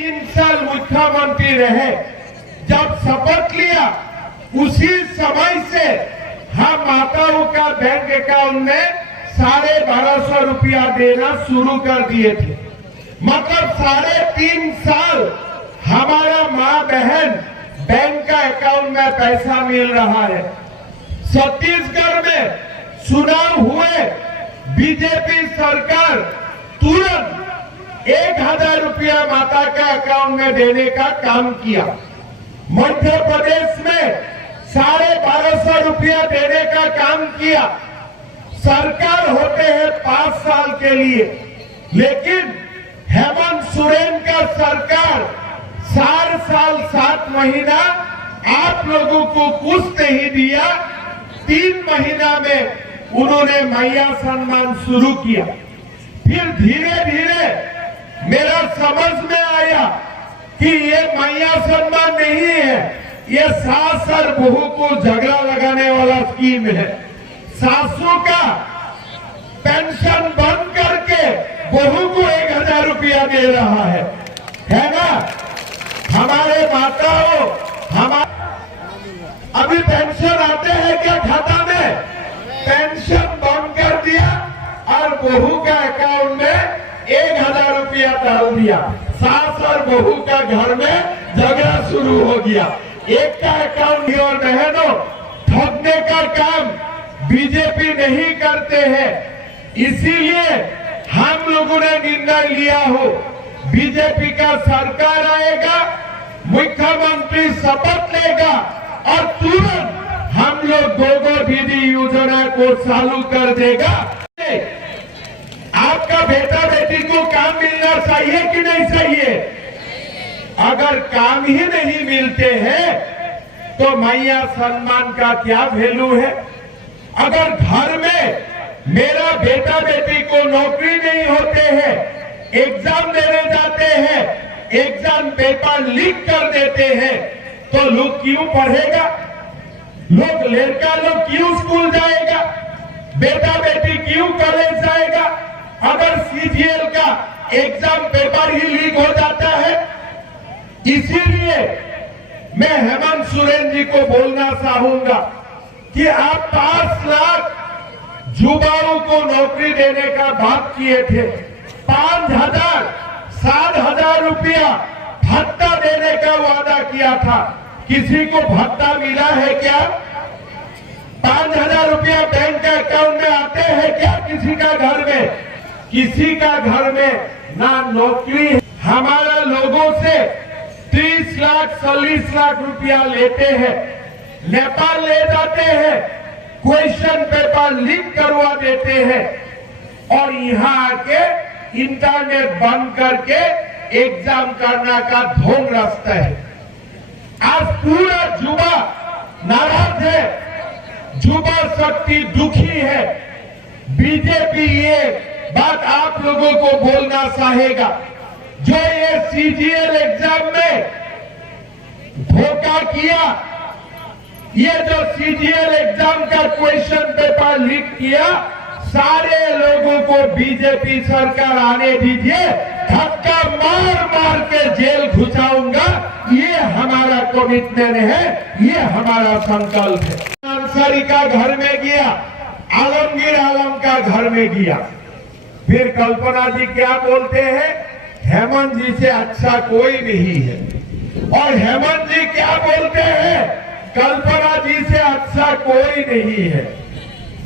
3 साल मुख्यमंत्री रहे, जब शपथ लिया उसी समय से हम माताओं का बैंक अकाउंट में 1250 रुपया देना शुरू कर दिए थे। मतलब 3.5 साल हमारा माँ बहन बैंक का अकाउंट में पैसा मिल रहा है। छत्तीसगढ़ में चुनाव हुए, बीजेपी सरकार तुरंत 1000 रुपया माता का अकाउंट में देने का काम किया। मध्य प्रदेश में 1250 रुपया देने का काम किया। सरकार होते हैं 5 साल के लिए, लेकिन हेमंत सोरेन का सरकार 4 साल 7 महीना आप लोगों को कुछ नहीं दिया। 3 महीना में उन्होंने मैया सम्मान शुरू किया। फिर धीरे धीरे मेरा समझ में आया कि ये मैया सम्मान नहीं है, ये सास और बहू को झगड़ा लगाने वाला स्कीम है। सासू का पेंशन बंद करके बहू को 1000 रुपया दे रहा है ना। हमारे माताओं, अभी पेंशन आते हैं क्या खाता में? पेंशन बंद कर दिया और बहू का अकाउंट में 1000 रुपया डाल दिया। सास और बहू का घर में झगड़ा शुरू हो गया। एक का अकाउंट और बहनों, ठगने का काम बीजेपी नहीं करते हैं। इसीलिए हम लोगों ने निर्णय लिया हो, बीजेपी का सरकार आएगा, मुख्यमंत्री शपथ लेगा और तुरंत हम लोग गोगो दीदी योजना को चालू कर देगा। आपका बेटा बेटी को काम मिलना चाहिए कि नहीं चाहिए? अगर काम ही नहीं मिलते हैं तो मैया सम्मान का क्या वैल्यू है? अगर घर में मेरा बेटा बेटी को नौकरी नहीं होते हैं, एग्जाम देने जाते हैं, एग्जाम पेपर लीक कर देते हैं, तो लोग क्यों पढ़ेगा? लड़का लोग क्यों स्कूल जाएगा? बेटा बेटी क्यों कॉलेज जाएगा? अगर सीजीएल का एग्जाम पेपर ही लीक हो जाता है। इसीलिए मैं हेमंत सोरेन जी को बोलना चाहूंगा कि आप 5 लाख युवाओं को नौकरी देने का बात किए थे। 5000 7,000 रुपया भत्ता देने का वादा किया था। किसी को भत्ता मिला है क्या? 5000 रुपया बैंक के अकाउंट में आते हैं क्या किसी का घर में? किसी का घर में ना नौकरी है। हमारा लोगों से 30 लाख 40 लाख रुपया लेते हैं, नेपाल ले जाते हैं, क्वेश्चन पेपर लीक करवा देते हैं और यहाँ आके इंटरनेट बंद करके एग्जाम करना का ढोंग रास्ता है। आज पूरा युवा नाराज है, युवा शक्ति दुखी है। बीजेपी ये बात आप लोगों को बोलना चाहेगा, जो ये सीजीएल एग्जाम में धोखा किया, ये जो सीजीएल एग्जाम का क्वेश्चन पेपर लीक किया, सारे लोगों को बीजेपी सरकार आने दीजिए, धक्का मार मार के जेल घुसाऊंगा। ये हमारा कमिटमेंट है, ये हमारा संकल्प है। अंसारी का घर में गया, आलमगीर आलम का घर में गया। फिर कल्पना जी क्या बोलते हैं? हेमंत जी से अच्छा कोई नहीं है। और हेमंत जी क्या बोलते हैं? कल्पना जी से अच्छा कोई नहीं है।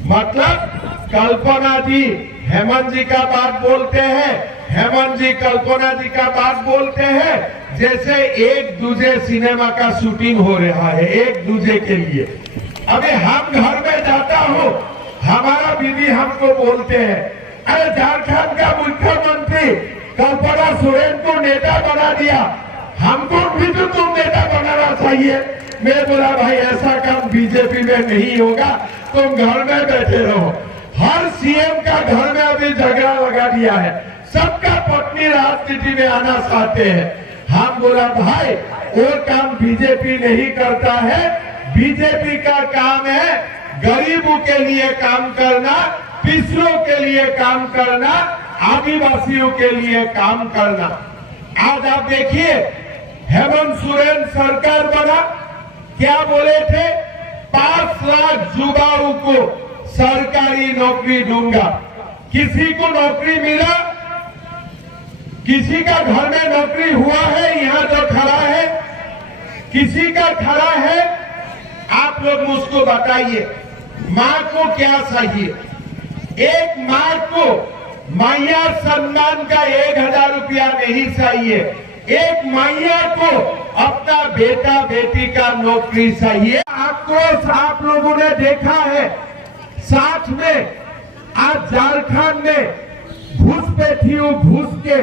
मतलब कल्पना जी हेमंत जी का बात बोलते हैं, हेमंत जी कल्पना जी का बात बोलते हैं, जैसे एक दूसरे सिनेमा का शूटिंग हो रहा है एक दूसरे के लिए। अभी हम घर में जाता हूँ, हमारा बीवी हमको बोलते हैं, अरे झारखंड का मुख्यमंत्री कल्पना सोरेन को नेता बना दिया, हमको भी तो तुम नेता बनाना चाहिए। मैं बोला भाई ऐसा काम बीजेपी में नहीं होगा, तुम घर में बैठे रहो। हर सीएम का घर में अभी झगड़ा लगा दिया है, सबका पत्नी राजनीति में आना चाहते हैं। हम बोला भाई वो काम बीजेपी नहीं करता है, बीजेपी का काम है गरीबों के लिए काम करना, पिछड़ों के लिए काम करना, आदिवासियों के लिए काम करना। आज आप देखिए हेमंत सोरेन सरकार बना, क्या बोले थे? 5 लाख युवाओं को सरकारी नौकरी दूंगा। किसी को नौकरी मिला? किसी का घर में नौकरी हुआ है? यहाँ जो खड़ा है, किसी का खड़ा है? आप लोग मुझको बताइए, माँ को क्या चाहिए? एक माँ को मैया सम्मान का 1000 रुपया नहीं चाहिए, एक मैया को अपना बेटा बेटी का नौकरी चाहिए। आक्रोश आप लोगों ने देखा है। साथ में आज झारखंड में घुसपैठियों घुस के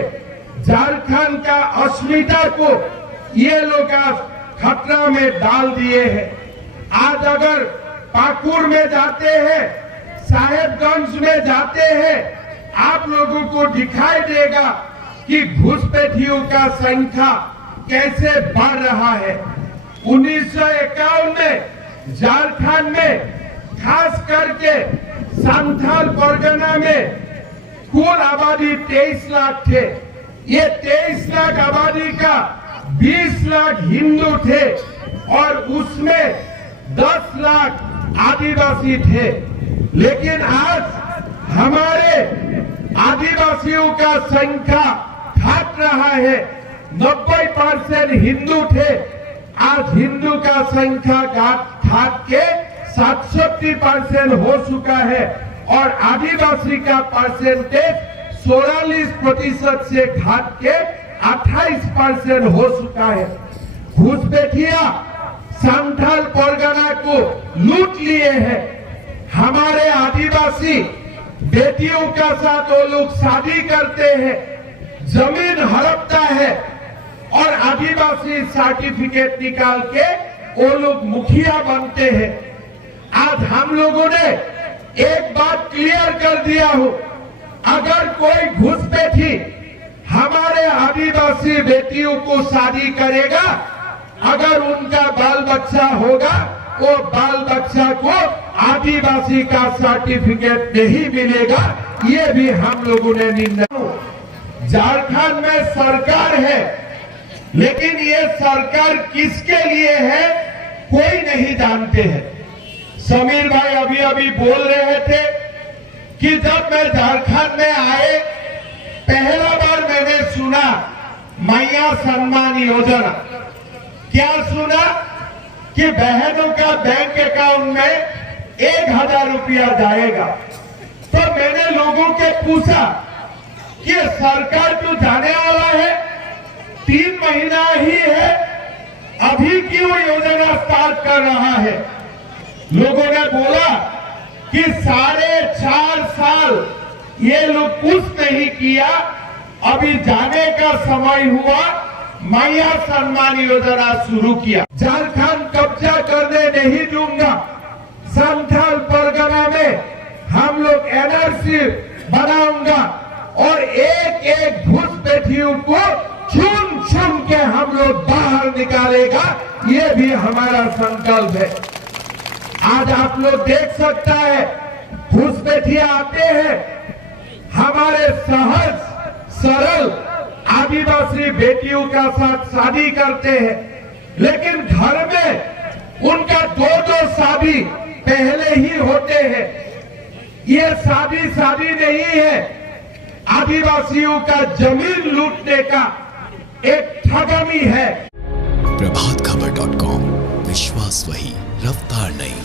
झारखंड का अस्मिता को ये लोग खतरा में डाल दिए हैं। आज अगर पाकुड़ में जाते हैं, साहेबगंज में जाते हैं, आप लोगों को दिखाई देगा कि घुसपैठियों का संख्या कैसे बढ़ रहा है। 1951 में झारखंड में खास करके संथाल परगना में कुल आबादी 23 लाख थे। ये 23 लाख आबादी का 20 लाख हिंदू थे और उसमें 10 लाख आदिवासी थे। लेकिन आज हमारे आदिवासियों का संख्या घट रहा है। 90% हिंदू थे, आज हिंदू का संख्या घट के 67% हो चुका है और आदिवासी का परसेंटेज 44% से घट के 28% हो चुका है। घुसपैठिया संथाल परगना को लूट लिए हैं। हमारे आदिवासी बेटियों का साथ वो लोग शादी करते हैं, जमीन हड़पता है और आदिवासी सर्टिफिकेट निकाल के वो लोग मुखिया बनते हैं। आज हम लोगों ने एक बात क्लियर कर दिया हो, अगर कोई घुसपैठी हमारे आदिवासी बेटियों को शादी करेगा, अगर उनका बाल बच्चा होगा, वो बाल बच्चा को आदिवासी का सर्टिफिकेट नहीं मिलेगा। ये भी हम लोगों ने निर्णय। झारखंड में सरकार है, लेकिन ये सरकार किसके लिए है कोई नहीं जानते हैं। समीर भाई अभी अभी बोल रहे थे कि जब मैं झारखंड में आए पहला बार मैंने सुना मैया सम्मान योजना। क्या सुना? कि बहनों का बैंक अकाउंट में 1000 रुपया जाएगा। तो मैंने लोगों के पूछा कि सरकार तो जाने वाला है, 3 महीना ही है, अभी क्यों योजना स्टार्ट कर रहा है? लोगों ने बोला कि 4.5 साल ये लोग कुछ नहीं किया, अभी जाने का समय हुआ, मैया सम्मान योजना शुरू किया। झारखंड कब्जा करने नहीं दूंगा। संथाल परगना में हम लोग एनआरसी बनाऊंगा और एक एक घुसपैठियों को चुन चुन के हम लोग बाहर निकालेगा। ये भी हमारा संकल्प है। आज आप लोग देख सकता है घुसपैठिया आते हैं, हमारे सहज सरल आदिवासी बेटियों का साथ शादी करते हैं, लेकिन घर में उनका 2-2 शादी पहले ही होते हैं। ये शादी नहीं है, आदिवासियों का जमीन लूटने का एक ठगमी है। प्रभातखबर.com, विश्वास वही, रफ्तार नहीं।